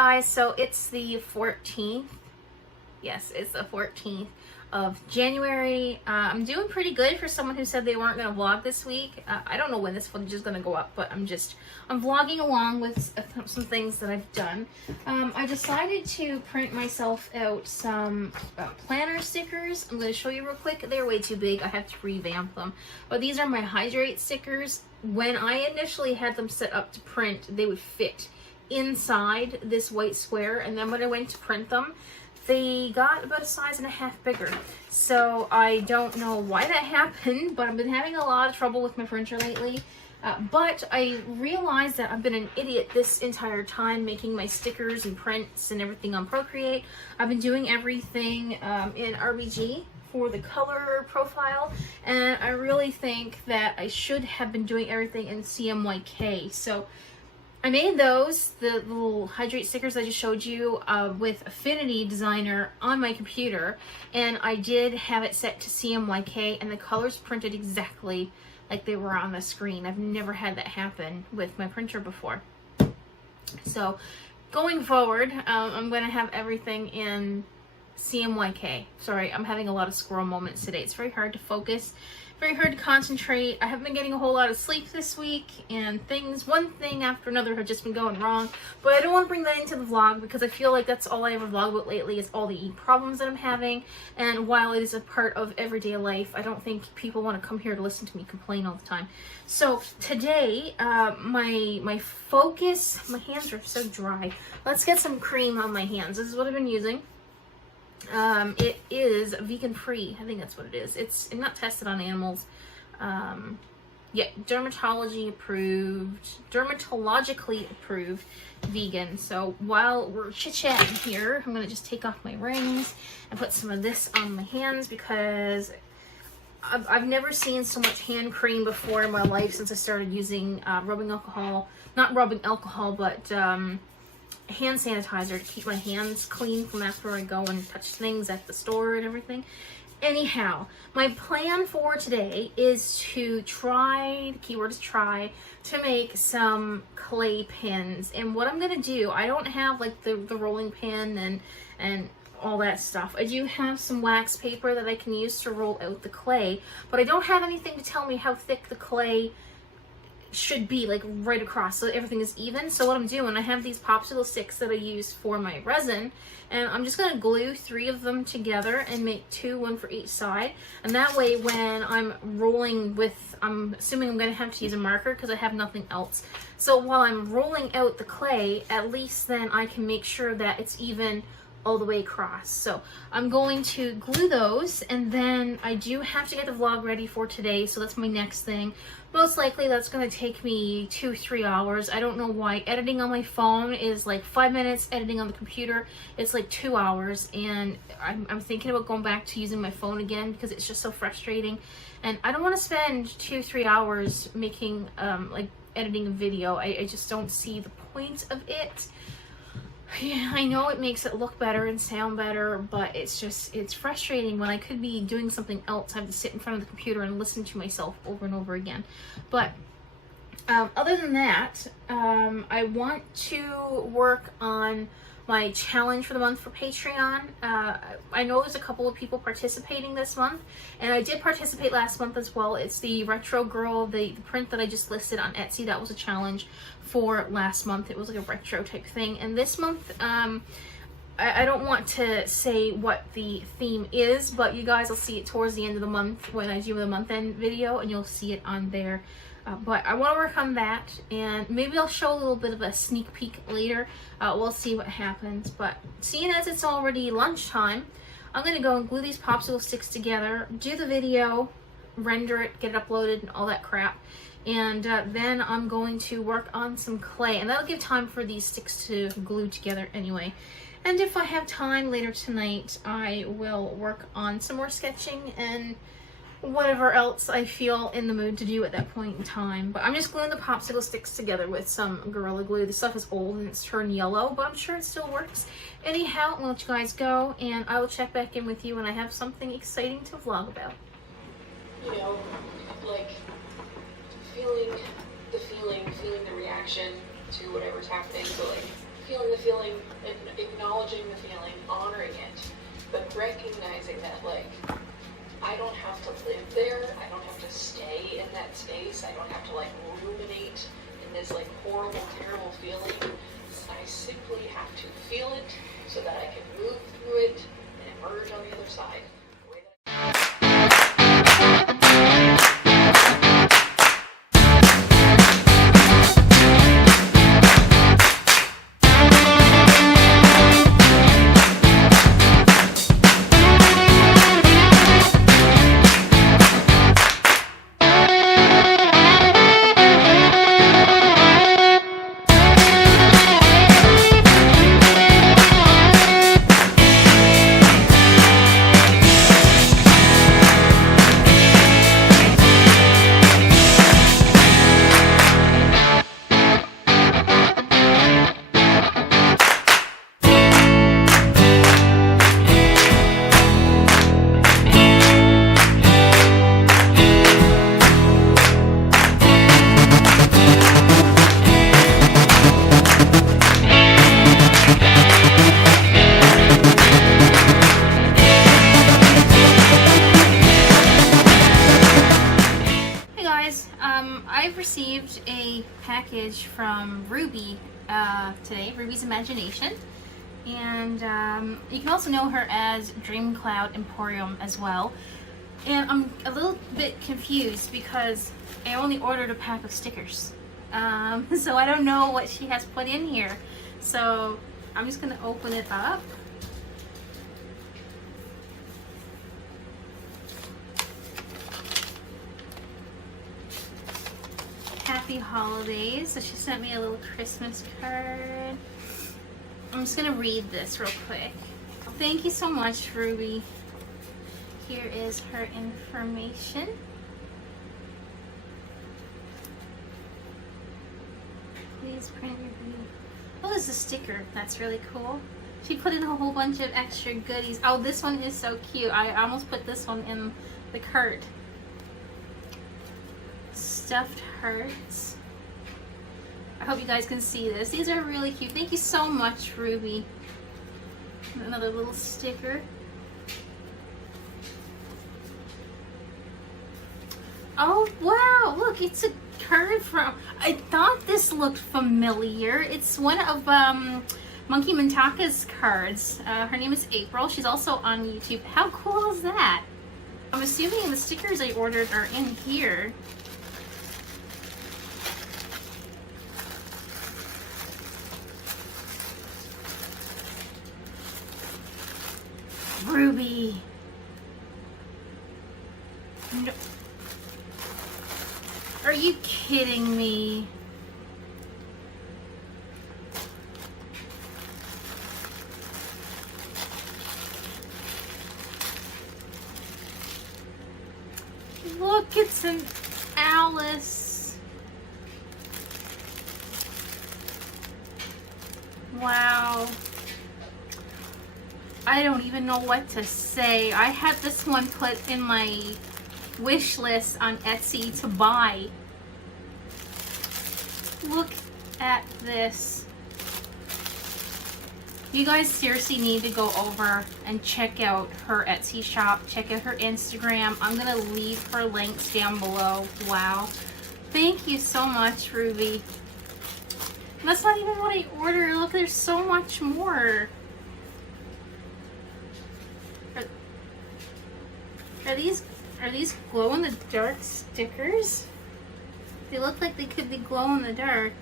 guys, so it's the 14th. Yes, it's the 14th of January. I'm doing pretty good for someone who said they weren't going to vlog this week. I don't know when this footage is going to go up, but I'm vlogging along with some things that I've done. I decided to print myself out some planner stickers. I'm going to show you real quick. They're way too big. I have to revamp them. But these are my Hydrate stickers. When I initially had them set up to print, they would fit inside this white square, and then when I went to print them, they got about a size and a half bigger. So I don't know why that happened, but I've been having a lot of trouble with my printer lately. But I realized that I've been an idiot this entire time making my stickers and prints and everything on Procreate. I've been doing everything in RBG for the color profile, and I really think that I should have been doing everything in CMYK. So I made those, the little Hydrate stickers I just showed you, with Affinity Designer on my computer, and I did have it set to CMYK, and the colors printed exactly like they were on the screen. I've never had that happen with my printer before. So going forward, I'm going to have everything in CMYK. Sorry, I'm having a lot of squirrel moments today. It's very hard to focus, very hard to concentrate. I haven't been getting a whole lot of sleep this week, and one thing after another have just been going wrong. But I don't want to bring that into the vlog because I feel like that's all I ever vlog about lately is all the problems that I'm having. And while it is a part of everyday life, I don't think people want to come here to listen to me complain all the time. So today, my focus, my hands are so dry. Let's get some cream on my hands. This is what I've been using. It is vegan free. I think that's what it is. It's not tested on animals. Yeah, dermatologically approved vegan. So while we're chit-chatting here, I'm going to just take off my rings and put some of this on my hands because I've never seen so much hand cream before in my life since I started using rubbing alcohol. Not rubbing alcohol, but hand sanitizer to keep my hands clean from after I go and touch things at the store and everything. Anyhow, my plan for today is to try, the keyword is try, to make some clay pins. And what I'm going to do, I don't have like the rolling pin and all that stuff. I do have some wax paper that I can use to roll out the clay, but I don't have anything to tell me how thick the clay should be, like right across so everything is even. So what I'm doing, I have these popsicle sticks that I use for my resin, and I'm just going to glue 3 of them together and make 2, one for each side. And that way when I'm rolling with, I'm assuming I'm going to have to use a marker because I have nothing else. So while I'm rolling out the clay, at least then I can make sure that it's even all the way across. So I'm going to glue those, and then I do have to get the vlog ready for today, so that's my next thing. Most likely that's going to take me 2-3 hours. I don't know why. Editing on my phone is like 5 minutes, editing on the computer it's like 2 hours, and I'm thinking about going back to using my phone again because it's just so frustrating, and I don't want to spend 2-3 hours making like editing a video. I just don't see the point of it. Yeah, I know it makes it look better and sound better, but it's frustrating when I could be doing something else. I have to sit in front of the computer and listen to myself over and over again. But other than that, I want to work on my challenge for the month for Patreon. I know there's a couple of people participating this month, and I did participate last month as well. It's the Retro Girl, the print that I just listed on Etsy. That was a challenge for last month. It was like a retro type thing. And this month, I don't want to say what the theme is, but you guys will see it towards the end of the month when I do the month end video, and you'll see it on there. But I want to work on that, and maybe I'll show a little bit of a sneak peek later. We'll see what happens. But seeing as it's already lunchtime, I'm going to go and glue these popsicle sticks together, do the video, render it, get it uploaded, and all that crap. And then I'm going to work on some clay, and that'll give time for these sticks to glue together anyway. And if I have time later tonight, I will work on some more sketching and whatever else I feel in the mood to do at that point in time. But I'm just gluing the popsicle sticks together with some Gorilla Glue. This stuff is old and it's turned yellow, but I'm sure it still works. Anyhow, I'll let you guys go, and I will check back in with you when I have something exciting to vlog about. You know, like feeling the reaction to whatever's happening. So like feeling the feeling, acknowledging the feeling, honoring it, but recognizing that, like, I don't have to live there, I don't have to stay in that space, I don't have to, like, ruminate in this, like, horrible, terrible feeling. I simply have to feel it so that I can move through it and emerge on the other side. I've received a package from Ruby today, Ruby's Imagination, and you can also know her as Dream Cloud Emporium as well. And I'm a little bit confused because I only ordered a pack of stickers, so I don't know what she has put in here. So I'm just gonna open it up. Happy holidays. So she sent me a little Christmas card. I'm just gonna read this real quick. Thank you so much, Ruby. Here is her information. Please print your review. Oh, there's a sticker. That's really cool. She put in a whole bunch of extra goodies. Oh, this one is so cute. I almost put this one in the cart. Stuffed hearts. I hope you guys can see this. These are really cute. Thank you so much, Ruby. Another little sticker. Oh wow, look, it's a card from, I thought this looked familiar. It's one of Monkey Mintaka's cards. Her name is April. She's also on YouTube. How cool is that? I'm assuming the stickers I ordered are in here. Ruby. No. Are you kidding me? Look, it's an Alice. Wow. I don't even know what to say. I had this one put in my wish list on Etsy to buy. Look at this. You guys seriously need to go over and check out her Etsy shop. Check out her Instagram. I'm gonna leave her links down below. Wow. Thank you so much, Ruby. And that's not even what I ordered. Look, there's so much more. Are these glow in the dark stickers? They look like they could be glow in the dark.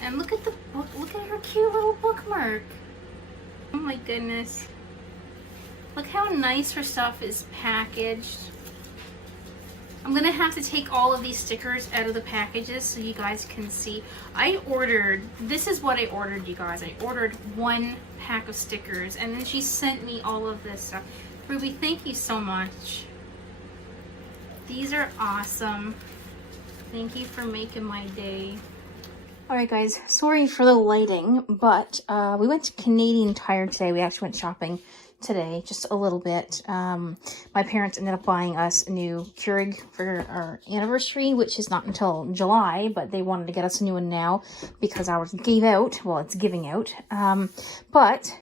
And look at the book. Look at her cute little bookmark. Oh my goodness. Look how nice her stuff is packaged. I'm gonna have to take all of these stickers out of the packages so you guys can see. This is what I ordered, you guys. I ordered one pack of stickers and then she sent me all of this stuff. Ruby, thank you so much. These are awesome. Thank you for making my day. Alright guys, sorry for the lighting, but we went to Canadian Tire today. We actually went shopping today, just a little bit. My parents ended up buying us a new Keurig for our anniversary, which is not until July, but they wanted to get us a new one now because ours gave out. Well, it's giving out. But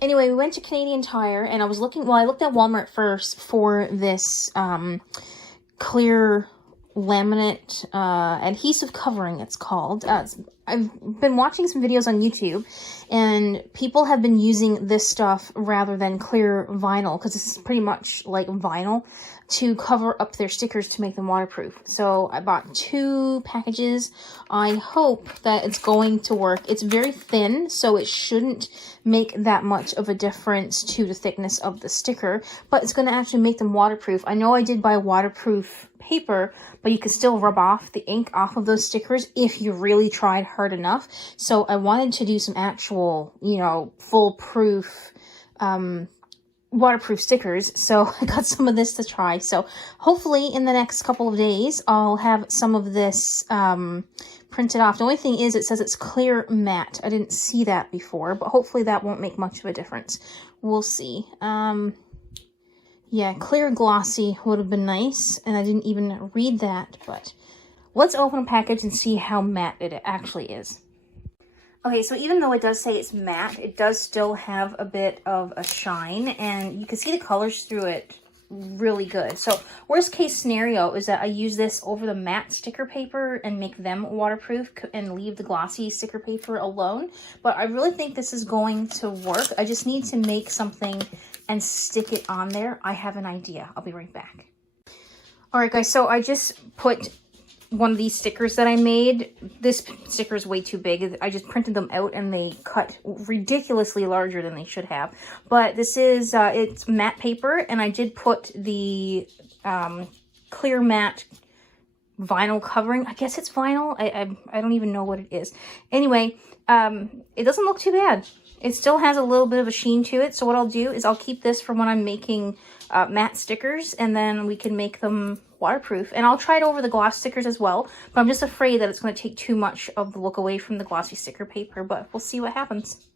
anyway, we went to Canadian Tire, and I was looking, well, I looked at Walmart first for this clear laminate adhesive covering, it's called. I've been watching some videos on YouTube, and people have been using this stuff rather than clear vinyl, because this is pretty much like vinyl, to cover up their stickers to make them waterproof. So I bought 2 packages. I hope that it's going to work. It's very thin, so it shouldn't make that much of a difference to the thickness of the sticker, but it's going to actually make them waterproof. I know I did buy waterproof paper, but you can still rub off the ink off of those stickers if you really tried hard enough. So I wanted to do some actual, you know, foolproof, waterproof stickers. So I got some of this to try. So hopefully in the next couple of days, I'll have some of this printed off. The only thing is, it says it's clear matte. I didn't see that before, but hopefully that won't make much of a difference. We'll see. Yeah, clear glossy would have been nice, and I didn't even read that, but let's open a package and see how matte it actually is. Okay, so even though it does say it's matte, it does still have a bit of a shine, and you can see the colors through it really good. So worst case scenario is that I use this over the matte sticker paper and make them waterproof and leave the glossy sticker paper alone. But I really think this is going to work. I just need to make something and stick it on there. I have an idea. I'll be right back. All right, guys, so I just put one of these stickers that I made. This sticker is way too big. I just printed them out and they cut ridiculously larger than they should have. But this is, it's matte paper, and I did put the clear matte vinyl covering. I guess it's vinyl. I don't even know what it is. Anyway, it doesn't look too bad. It still has a little bit of a sheen to it. So what I'll do is I'll keep this for when I'm making matte stickers, and then we can make them waterproof. And I'll try it over the gloss stickers as well, but I'm just afraid that it's going to take too much of the look away from the glossy sticker paper, but we'll see what happens.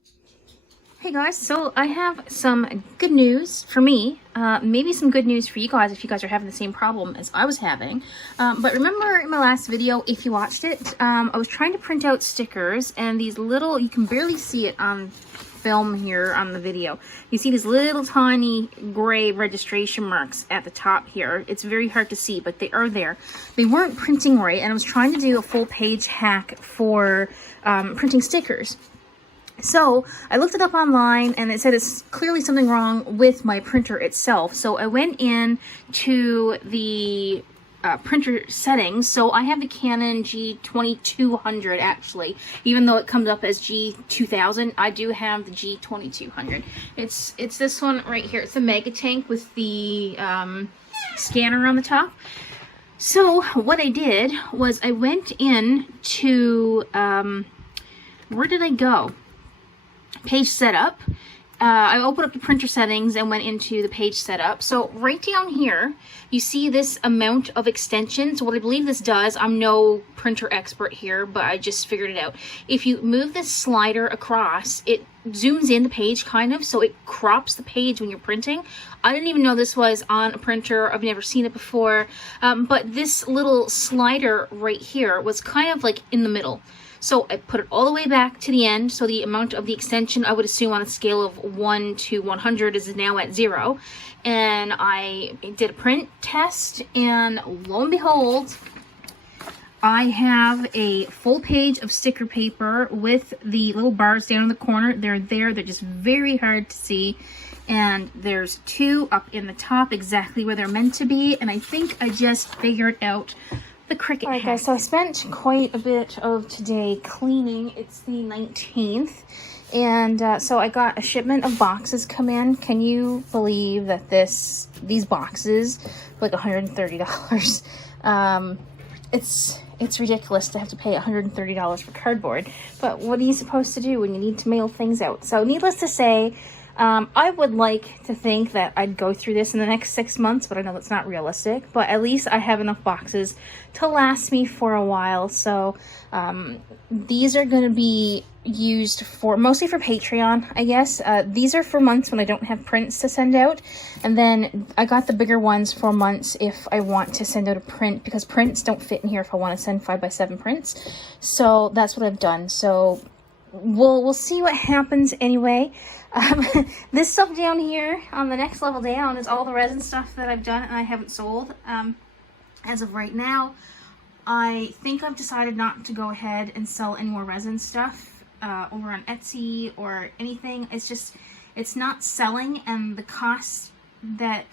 Hey guys, so I have some good news for me, maybe some good news for you guys if you guys are having the same problem as I was having. But remember in my last video, if you watched it, I was trying to print out stickers, and these little, you can barely see it on film here on the video. You see these little tiny gray registration marks at the top here. It's very hard to see, but they are there. They weren't printing right, and I was trying to do a full page hack for printing stickers. So I looked it up online, and it said it's clearly something wrong with my printer itself. So I went in to the printer settings. So I have the Canon G2200 actually, even though it comes up as G2000. I do have the G2200. It's this one right here. It's the Mega Tank with the scanner on the top. So what I did was I went in to where did I go? Page setup. I opened up the printer settings and went into the page setup. So right down here, you see this amount of extension. So what I believe this does, I'm no printer expert here, but I just figured it out. If you move this slider across, it zooms in the page kind of, so it crops the page when you're printing. I didn't even know this was on a printer. I've never seen it before. But this little slider right here was kind of like in the middle. So I put it all the way back to the end, so the amount of the extension, I would assume on a scale of 1 to 100 is now at 0. And I did a print test, and lo and behold, I have a full page of sticker paper with the little bars down in the corner. They're there, they're just very hard to see. And there's 2 up in the top, exactly where they're meant to be. And I think I just figured out the Cricut. Alright guys, so I spent quite a bit of today cleaning. It's the 19th, and so I got a shipment of boxes come in. Can you believe that these boxes like $130? It's ridiculous to have to pay $130 for cardboard, but what are you supposed to do when you need to mail things out? So needless to say, I would like to think that I'd go through this in the next 6 months, but I know that's not realistic. But at least I have enough boxes to last me for a while. So these are going to be used for mostly for Patreon, I guess. These are for months when I don't have prints to send out, and then I got the bigger ones for months if I want to send out a print, because prints don't fit in here if I want to send 5x7 prints. So that's what I've done. So we'll see what happens anyway. This stuff down here on the next level down is all the resin stuff that I've done and I haven't sold. As of right now, I think I've decided not to go ahead and sell any more resin stuff over on Etsy or anything. It's just, it's not selling, and the cost that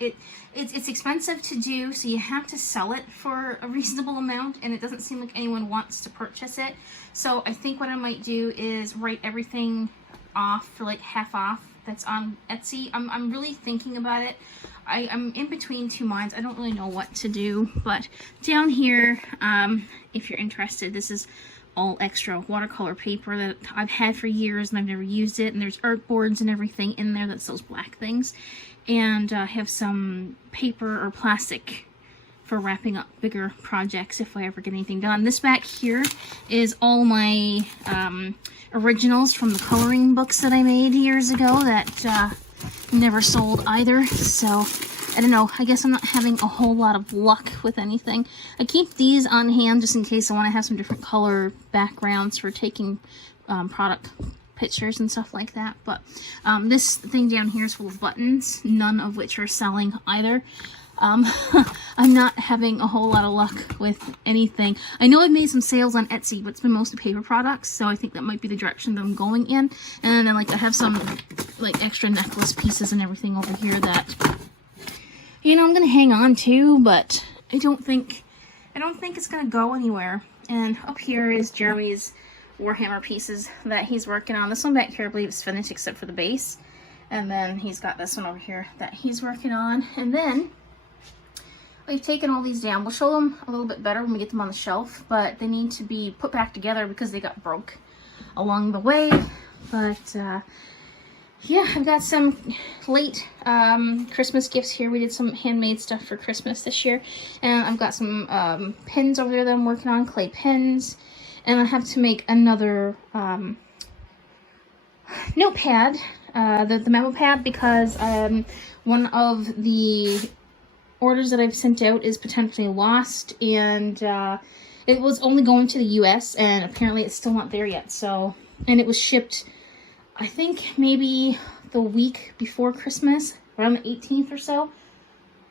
it's expensive to do, so you have to sell it for a reasonable amount, and it doesn't seem like anyone wants to purchase it. So I think what I might do is write everything off for like half off that's on Etsy. I'm really thinking about it. I'm in between two minds. I don't really know what to do, but down here, if you're interested, this is all extra watercolor paper that I've had for years and I've never used it, and there's art boards and everything in there. That's those black things. And I have some paper or plastic for wrapping up bigger projects if I ever get anything done. This back here is all my originals from the coloring books that I made years ago that never sold either. So I don't know, I guess I'm not having a whole lot of luck with anything. I keep these on hand just in case I want to have some different color backgrounds for taking product pictures and stuff like that. But this thing down here is full of buttons, none of which are selling either. I'm not having a whole lot of luck with anything. I know I've made some sales on Etsy, but it's been mostly paper products, so I think that might be the direction that I'm going in. And then, like, I have some like extra necklace pieces and everything over here that, you know, I'm gonna hang on to, but I don't think it's gonna go anywhere. And up here is Jeremy's Warhammer pieces that he's working on. This one back here I believe is finished except for the base, and then he's got this one over here that he's working on. And then we've taken all these down. We'll show them a little bit better when we get them on the shelf, but they need to be put back together because they got broke along the way. But yeah, I've got some late Christmas gifts here. We did some handmade stuff for Christmas this year, and I've got some pins over there that I'm working on, clay pins, and I have to make another notepad, the memo pad, because one of the orders that I've sent out is potentially lost, and it was only going to the US, and apparently it's still not there yet. So, and it was shipped, I think maybe the week before Christmas, around the 18th or so,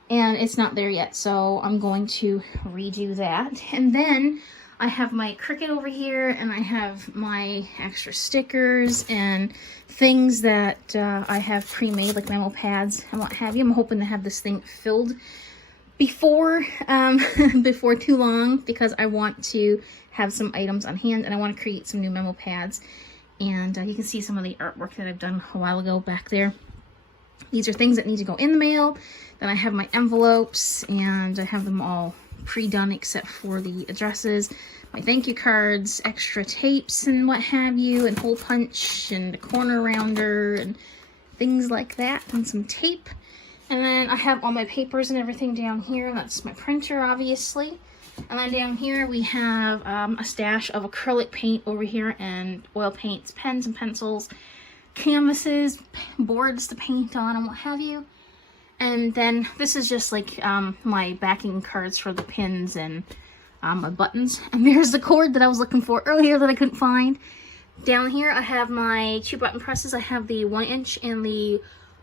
and it's not there yet. So I'm going to redo that. And then I have my Cricut over here, and I have my extra stickers and things that I have pre-made, like memo pads and what have you. I'm hoping to have this thing filled before before too long, because I want to have some items on hand, and I want to create some new memo pads. And you can see some of the artwork that I've done a while ago back there. These are things that need to go in the mail. Then I have my envelopes, and I have them all pre-done except for the addresses, my thank you cards, extra tapes and what have you, and hole punch and a corner rounder and things like that, and some tape. And then I have all my papers and everything down here. That's my printer, obviously. And then down here we have a stash of acrylic paint over here, and oil paints, pens and pencils, canvases, boards to paint on and what have you. And then this is just like my backing cards for the pins and my buttons. And there's the cord that I was looking for earlier that I couldn't find. Down here I have my 2 button presses. I have the 1 inch and the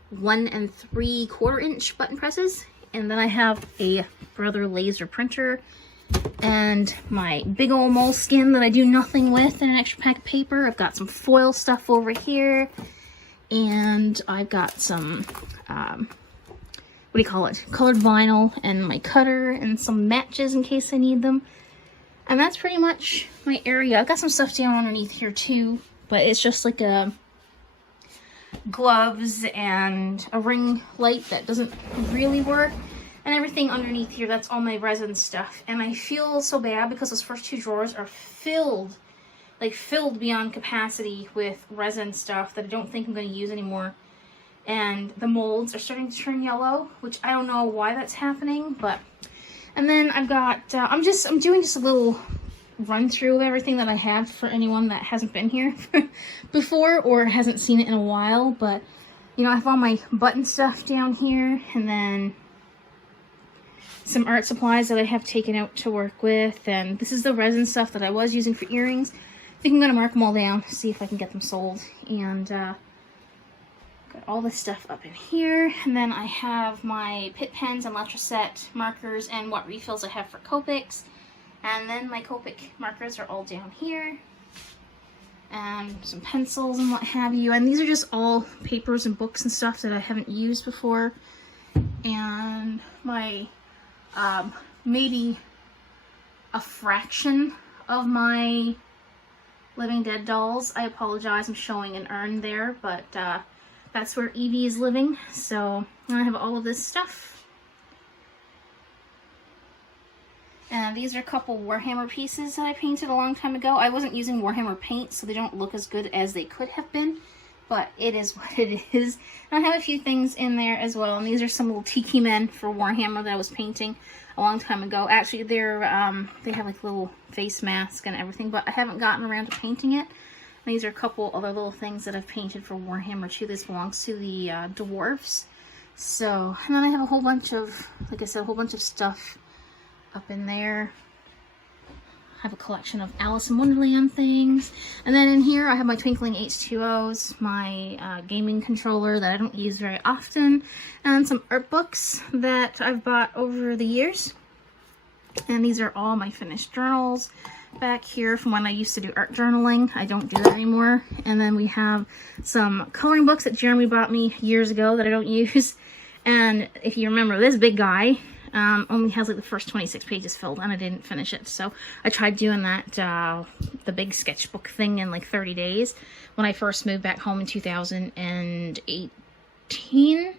1 3/4 inch button presses. And then I have a Brother laser printer, and my big old moleskin that I do nothing with, and an extra pack of paper. I've got some foil stuff over here, and I've got some what do you call it, colored vinyl, and my cutter, and some matches in case I need them. And that's pretty much my area. I've got some stuff down underneath here too, but it's just like a gloves and a ring light that doesn't really work. And everything underneath here, that's all my resin stuff. And I feel so bad because those first 2 drawers are filled, like filled beyond capacity with resin stuff that I don't think I'm going to use anymore. And the molds are starting to turn yellow, which I don't know why that's happening, but... And then I've got, I'm doing just a little run through of everything that I have for anyone that hasn't been here before or hasn't seen it in a while. But, you know, I have all my button stuff down here, and then some art supplies that I have taken out to work with, and this is the resin stuff that I was using for earrings. I think I'm going to mark them all down, see if I can get them sold, and got all this stuff up in here. And then I have my Pitt pens and Letraset markers and what refills I have for Copics. And then my Copic markers are all down here. And some pencils and what have you. And these are just all papers and books and stuff that I haven't used before. And my, maybe a fraction of my Living Dead dolls. I apologize, I'm showing an urn there, but that's where Evie is living. So I have all of this stuff. And these are a couple Warhammer pieces that I painted a long time ago. I wasn't using Warhammer paint, so they don't look as good as they could have been, but it is what it is. And I have a few things in there as well, and these are some little tiki men for Warhammer that I was painting a long time ago. Actually, they're they have like little face mask and everything, but I haven't gotten around to painting it. These are a couple other little things that I've painted for Warhammer too. This belongs to the dwarves. So, and then I have a whole bunch of, like I said, a whole bunch of stuff up in there. I have a collection of Alice in Wonderland things. And then in here I have my Twinkling H2Os, my gaming controller that I don't use very often, and some art books that I've bought over the years. And these are all my finished journals back here from when I used to do art journaling. I don't do that anymore. And then we have some coloring books that Jeremy bought me years ago that I don't use. And if you remember, this big guy only has like the first 26 pages filled, and I didn't finish it. So I tried doing that, the big sketchbook thing in like 30 days when I first moved back home in 2018.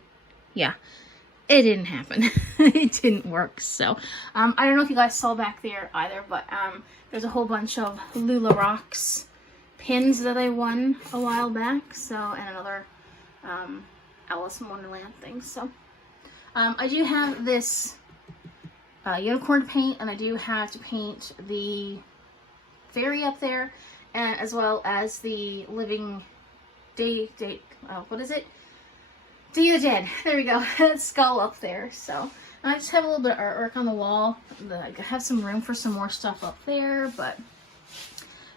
Yeah, it didn't happen. It didn't work. So I don't know if you guys saw back there either, but there's a whole bunch of Lula Rocks pins that I won a while back. So, and another Alice in Wonderland thing. So I do have this unicorn paint, and I do have to paint the fairy up there, and as well as the living what is it? Day of the Dead. There we go. Skull up there. So I just have a little bit of artwork on the wall. I have some room for some more stuff up there, but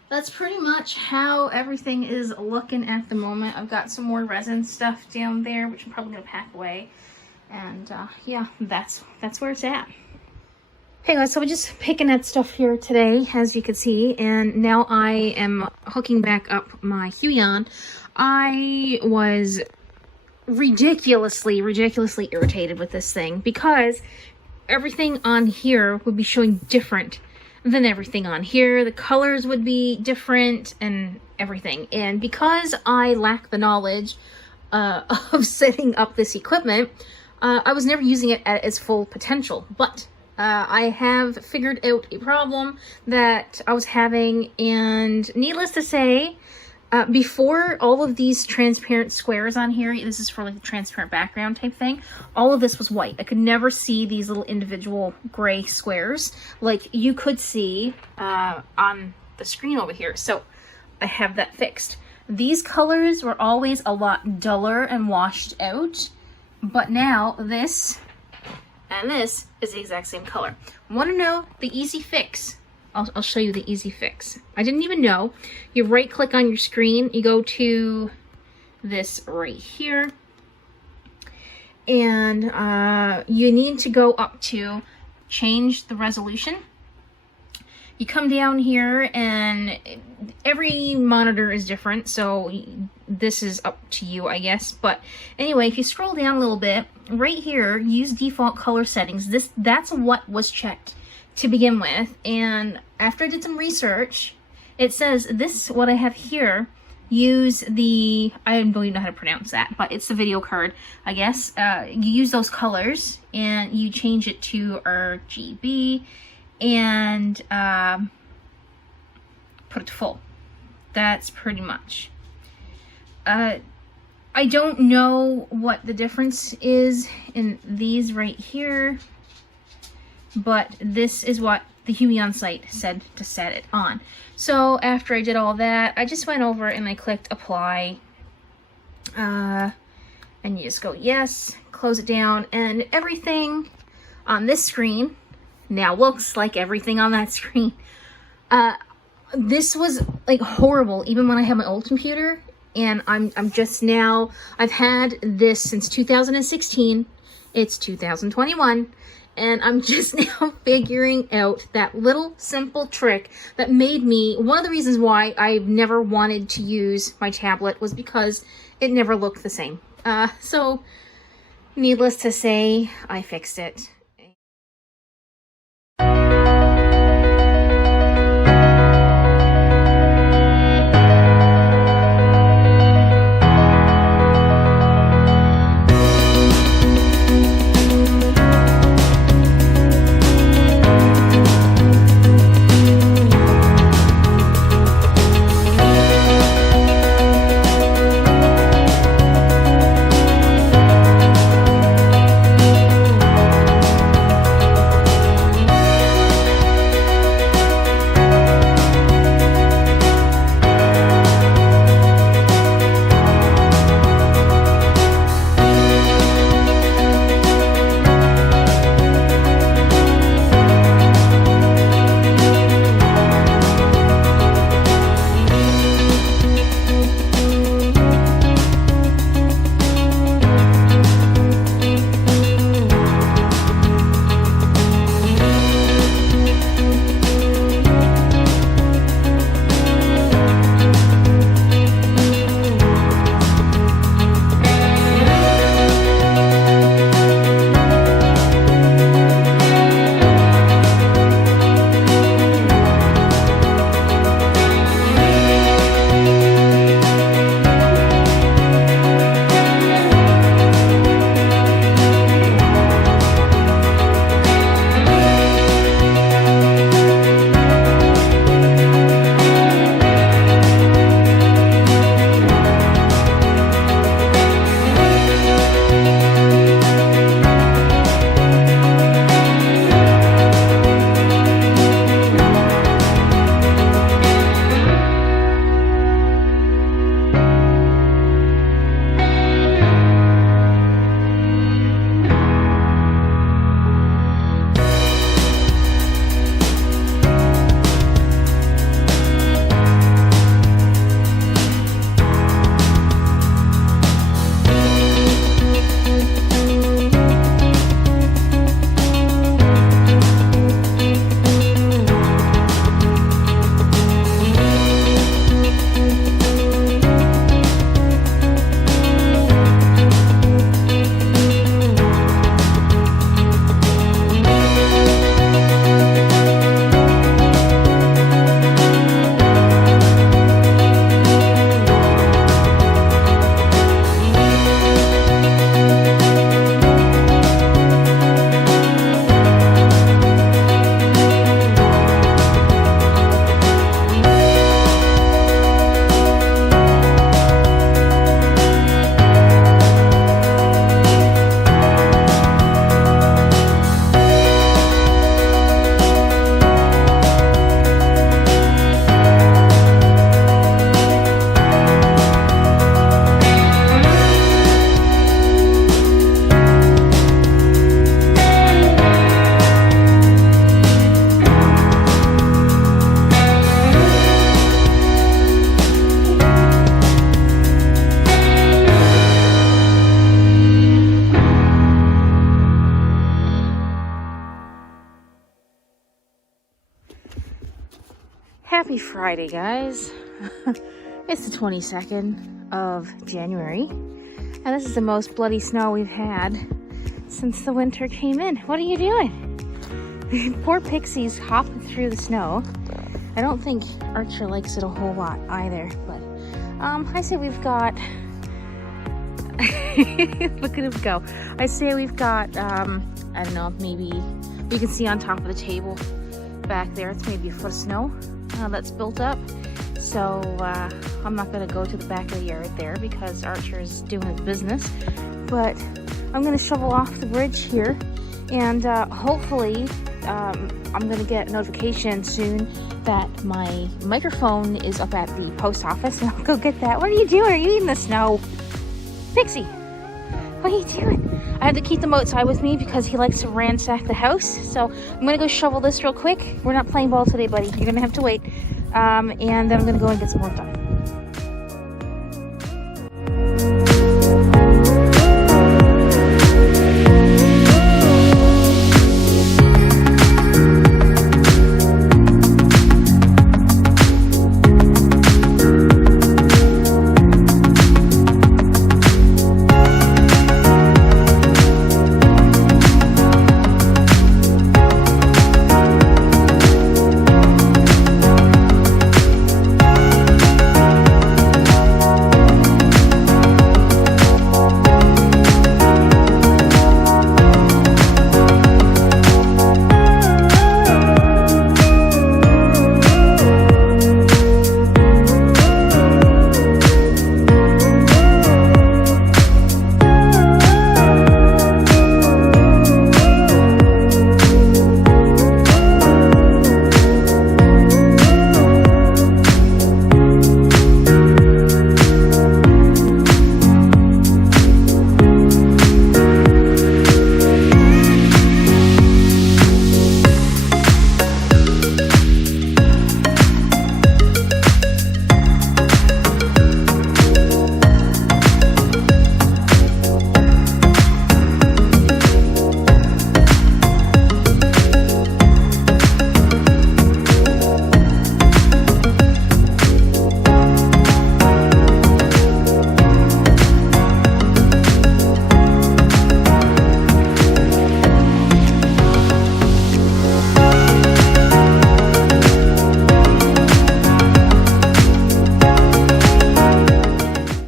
that's pretty much how everything is looking at the moment. I've got some more resin stuff down there, which I'm probably gonna pack away. And yeah, that's where it's at. Hey guys, so I'm just picking at stuff here today, as you can see, and now I am hooking back up my Huion. I was ridiculously irritated with this thing because everything on here would be showing different than everything on here. The colors would be different and everything. And because I lack the knowledge of setting up this equipment, I was never using it at its full potential. But I have figured out a problem that I was having, and needless to say, before all of these transparent squares on here, this is for like the transparent background type thing, all of this was white. I could never see these little individual gray squares like you could see on the screen over here. So I have that fixed. These colors were always a lot duller and washed out, but now this and this is the exact same color. Want to know the easy fix? I'll show you the easy fix. I didn't even know. You right click on your screen, you go to this right here, and you need to go up to change the resolution. You come down here, and every monitor is different, so this is up to you, I guess. But anyway, if you scroll down a little bit, right here, use default color settings. That's what was checked to begin with, and after I did some research, it says this, what I have here, use the, I don't even know how to pronounce that, but it's the video card, I guess. You use those colors and you change it to RGB and put it to full. That's pretty much. I don't know what the difference is in these right here. but this is what the Huey site said to set it on. So after I did all that, I just went over and I clicked apply. And you just go yes, close it down, and everything on this screen now looks like everything on that screen. This was like horrible even when I had my old computer, and I'm just now, I've had this since 2016. It's 2021, and I'm just now figuring out that little simple trick that made me, one of the reasons why I've never wanted to use my tablet was because it never looked the same. So needless to say, I fixed it. Happy Friday, guys. It's the 22nd of January, and this is the most bloody snow we've had since the winter came in. What are you doing? Poor Pixie's hopping through the snow. I don't think Archer likes it a whole lot either, but I say we've got look at him go. I say we've got I don't know, maybe we can see on top of the table back there, it's maybe a foot of snow that's built up. So I'm not going to go to the back of the yard there because Archer is doing his business, but I'm going to shovel off the bridge here And hopefully I'm gonna get a notification soon that my microphone is up at the post office, and I'll go get that. What are you doing? Are you eating the snow? Pixie, what are you doing? I have to keep them outside with me because he likes to ransack the house. So I'm gonna go shovel this real quick. We're not playing ball today, buddy. You're gonna have to wait. And then I'm gonna go and get some work done.